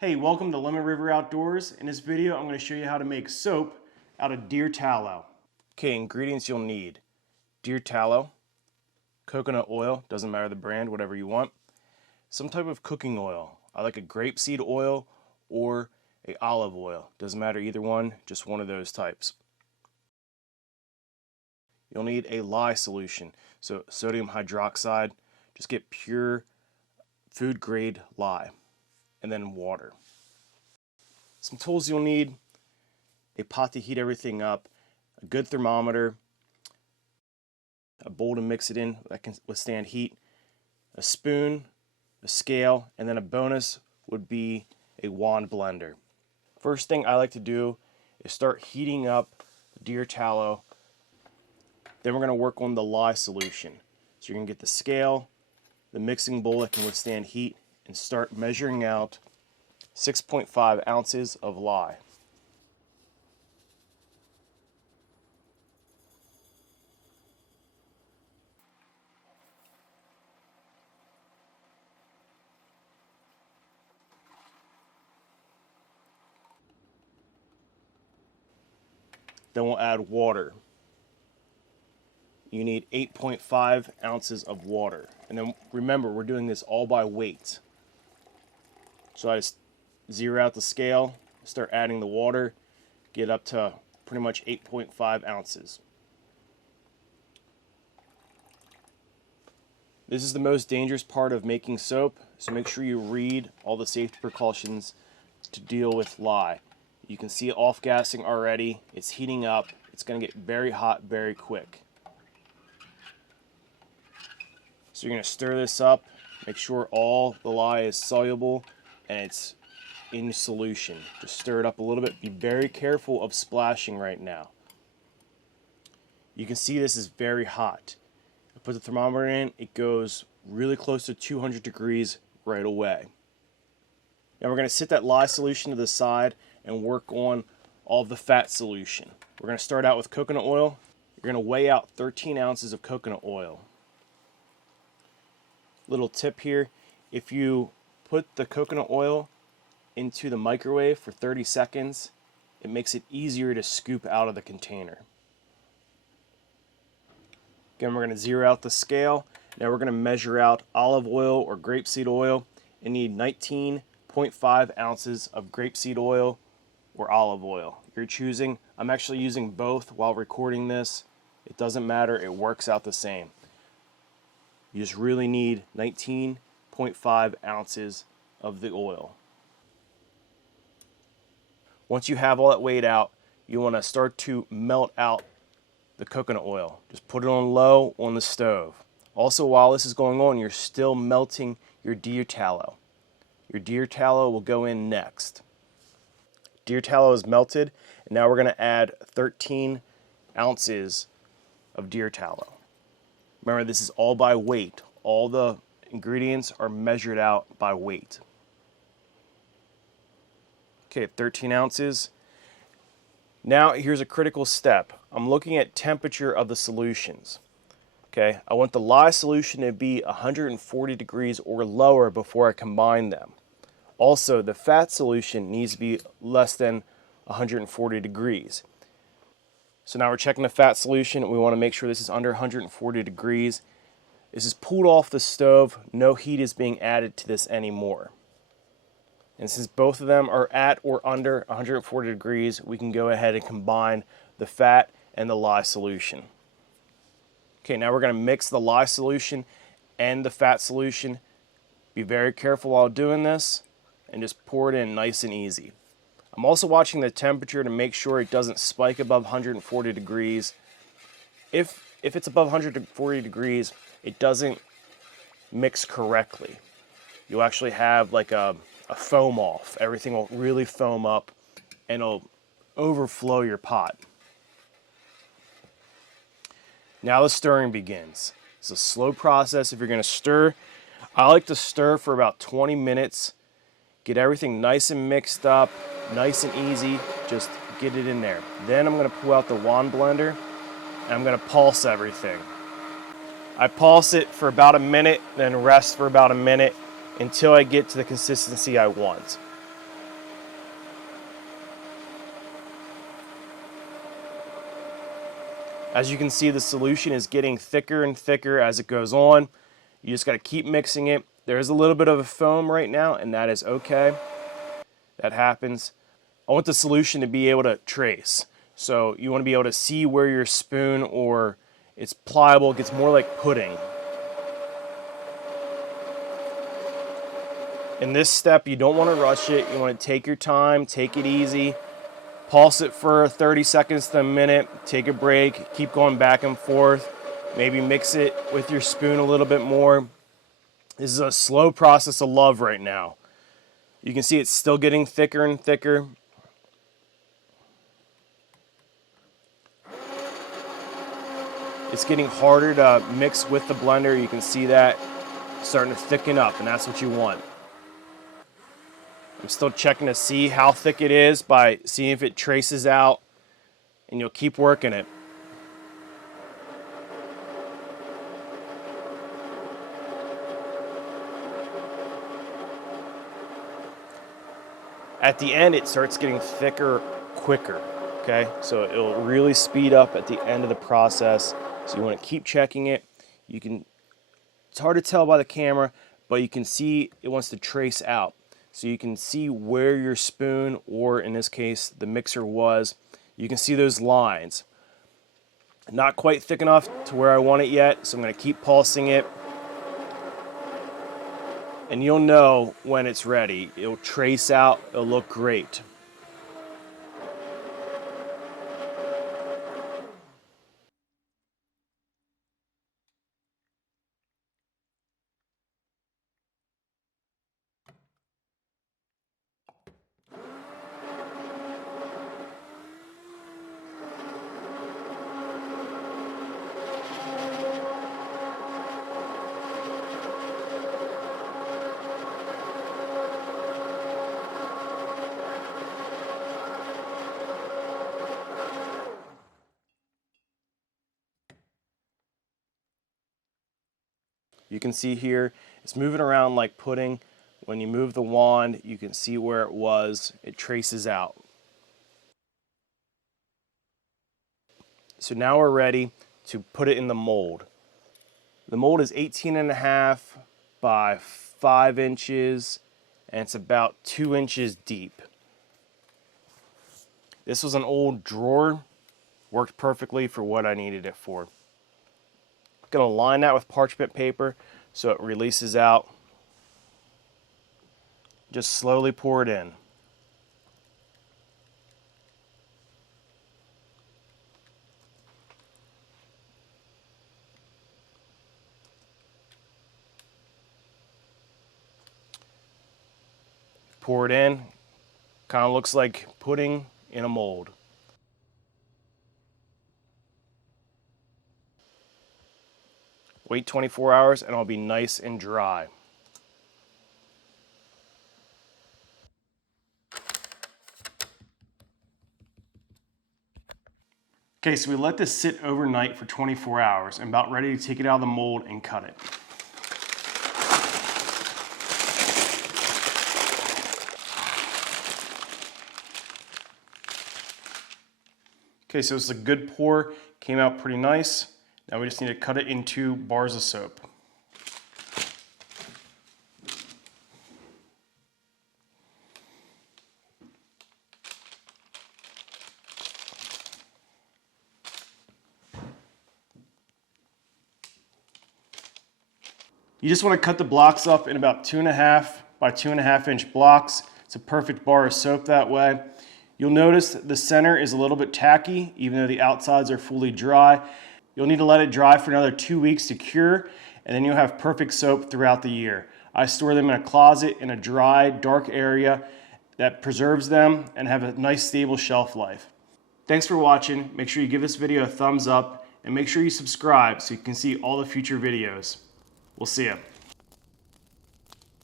Hey, welcome to Lemon River Outdoors. In this video, I'm going to show you how to make soap out of deer tallow. Okay, ingredients you'll need: deer tallow, coconut oil, doesn't matter the brand, whatever you want, some type of cooking oil. I like a grapeseed oil or a olive oil, doesn't matter either one, just one of those types. You'll need a lye solution, so sodium hydroxide, just get pure food grade lye, and then water. Some tools you'll need: a pot to heat everything up, a good thermometer, a bowl to mix it in that can withstand heat, a spoon, a scale, and then a bonus would be a wand blender. First thing I like to do is start heating up the deer tallow. Then we're going to work on the lye solution. So you're going to get the scale, the mixing bowl that can withstand heat, and start measuring out 6.5 ounces of lye. Then we'll add water. You need 8.5 ounces of water. And then remember, we're doing this all by weight. So I just zero out the scale, start adding the water, get up to pretty much 8.5 ounces. This is the most dangerous part of making soap, so make sure you read all the safety precautions to deal with lye. You can see it off-gassing already. It's heating up. It's going to get very hot very quick. So you're going to stir this up, make sure all the lye is soluble and it's in solution. Just stir it up a little bit. Be very careful of splashing right now. You can see this is very hot. I put the thermometer in, it goes really close to 200 degrees right away. Now we're going to set that lye solution to the side and work on all of the fat solution. We're going to start out with coconut oil. You're going to weigh out 13 ounces of coconut oil. Little tip here, if you put the coconut oil into the microwave for 30 seconds, it makes it easier to scoop out of the container. Again, we're going to zero out the scale. Now we're going to measure out olive oil or grapeseed oil. You need 19.5 ounces of grapeseed oil or olive oil. You're choosing. I'm actually using both while recording this. It doesn't matter, it works out the same. You just really need 19.5 ounces of the oil. Once you have all that weighed out, you want to start to melt out the coconut oil. Just put it on low on the stove. Also, while this is going on, you're still melting your deer tallow. Your deer tallow will go in next. Deer tallow is melted, and now we're going to add 13 ounces of deer tallow. Remember, this is all by weight. All the ingredients are measured out by weight. Okay, 13 ounces. Now here's a critical step. I'm looking at temperature of the solutions. Okay, I want the lye solution to be 140 degrees or lower before I combine them. Also, the fat solution needs to be less than 140 degrees. So now we're checking the fat solution. We want to make sure this is under 140 degrees. This is pulled off the stove. No heat is being added to this anymore. And since both of them are at or under 140 degrees, we can go ahead and combine the fat and the lye solution. Okay, now we're going to mix the lye solution and the fat solution. Be very careful while doing this and just pour it in nice and easy. I'm also watching the temperature to make sure it doesn't spike above 140 degrees. If it's above 140 degrees, it doesn't mix correctly. You'll actually have like a foam off. Everything will really foam up and it'll overflow your pot. Now the stirring begins. It's a slow process. If you're going to stir, I like to stir for about 20 minutes. Get everything nice and mixed up, nice and easy. Just get it in there. Then I'm going to pull out the wand blender and I'm going to pulse everything. I pulse it for about a minute, then rest for about a minute until I get to the consistency I want. As you can see, the solution is getting thicker and thicker as it goes on. You just got to keep mixing it. There is a little bit of a foam right now, and that is okay. That happens. I want the solution to be able to trace. So you want to be able to see where your spoon, or it's pliable, it gets more like pudding. In this step, you don't want to rush it. You want to take your time, take it easy. Pulse it for 30 seconds to a minute, take a break, keep going back and forth. Maybe mix it with your spoon a little bit more. This is a slow process of love right now. You can see it's still getting thicker and thicker. It's getting harder to mix with the blender. You can see that starting to thicken up, and that's what you want. I'm still checking to see how thick it is by seeing if it traces out, and you'll keep working it. At the end, it starts getting thicker quicker, okay? So it'll really speed up at the end of the process. So you want to keep checking it. It's hard to tell by the camera, but you can see it wants to trace out. So you can see where your spoon, or in this case, the mixer was. You can see those lines. Not quite thick enough to where I want it yet, so I'm going to keep pulsing it. And you'll know when it's ready. It'll trace out, it'll look great. You can see here, it's moving around like pudding. When you move the wand, you can see where it was. It traces out. So now we're ready to put it in the mold. The mold is 18.5 by 5 inches, and it's about 2 inches deep. This was an old drawer, worked perfectly for what I needed it for. Going to line that with parchment paper so it releases out. Just slowly pour it in. Pour it in. Kind of looks like pudding in a mold. Wait 24 hours and it'll be nice and dry. Okay, so we let this sit overnight for 24 hours. I'm about ready to take it out of the mold and cut it. Okay, so it's a good pour, came out pretty nice. Now we just need to cut it into bars of soap. You just want to cut the blocks up in about 2.5 by 2.5 inch blocks. It's a perfect bar of soap that way. You'll notice the center is a little bit tacky, even though the outsides are fully dry. You'll need to let it dry for another 2 weeks to cure, and then you'll have perfect soap throughout the year. I store them in a closet in a dry, dark area that preserves them and have a nice, stable shelf life. Thanks for watching. Make sure you give this video a thumbs up, and make sure you subscribe so you can see all the future videos. We'll see you.